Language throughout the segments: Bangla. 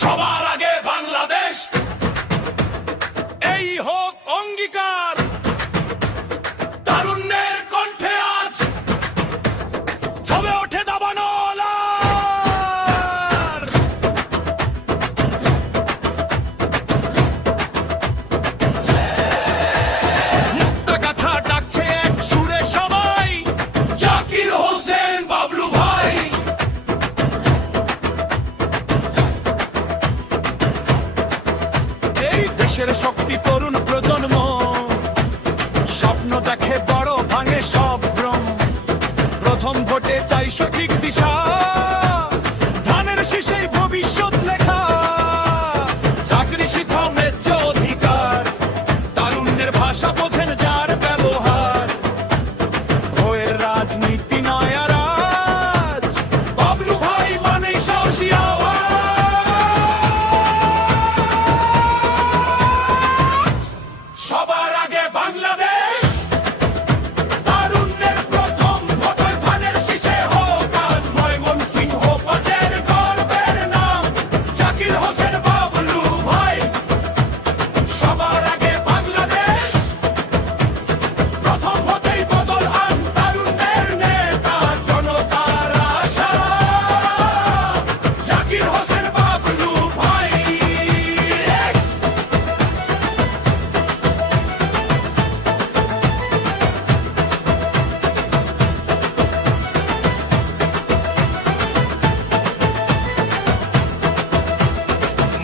সবার আগে বাংলাদেশ, এই হোক অঙ্গীকার। তারুণ্যের কণ্ঠে আজ ছবে ওঠে দাবানো লাল। মুক্তাগাছা ডাকছে এক সুরে সবাই, জাকির হোসেন বাবলু ভাই। এই দেশের শক্তি তরুণ প্রজন্ম, স্বপ্ন দেখে বড়, ভাঙে সব ভ্রম। প্রথম ভোটে চাই সঠিক দিশা, ধানের শীষেই ভবিষ্যৎ লেখা। চাকরি শিক্ষা ন্যায্য অধিকার, তারুণ্যের ভাষা বোঝেন যার ব্যবহার। ভয়ের রাজনীতি নয় আর আজ, বাবলু ভাই মানেই সাহসী আওয়াজ। সবার আগে বাংলাদেশ, তারুণ্যের প্রথম ভোটের ধানের শীষে হোক আজ ময়মনসিংহ পাঁচের গর্বের নাম, জাকির হোসেন বাবলু ভাই। সবার আগে বাংলাদেশ, প্রথম ভোটেই বদল আন তারুণ্যের নেতা, জনতার আশা, জাকির হোসেন বাবলু ভাই।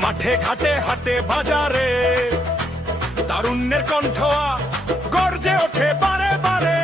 মাঠে ঘাটে হাটে বাজারে তারুণ্যের কণ্ঠ গর্জে ওঠে বারে বারে।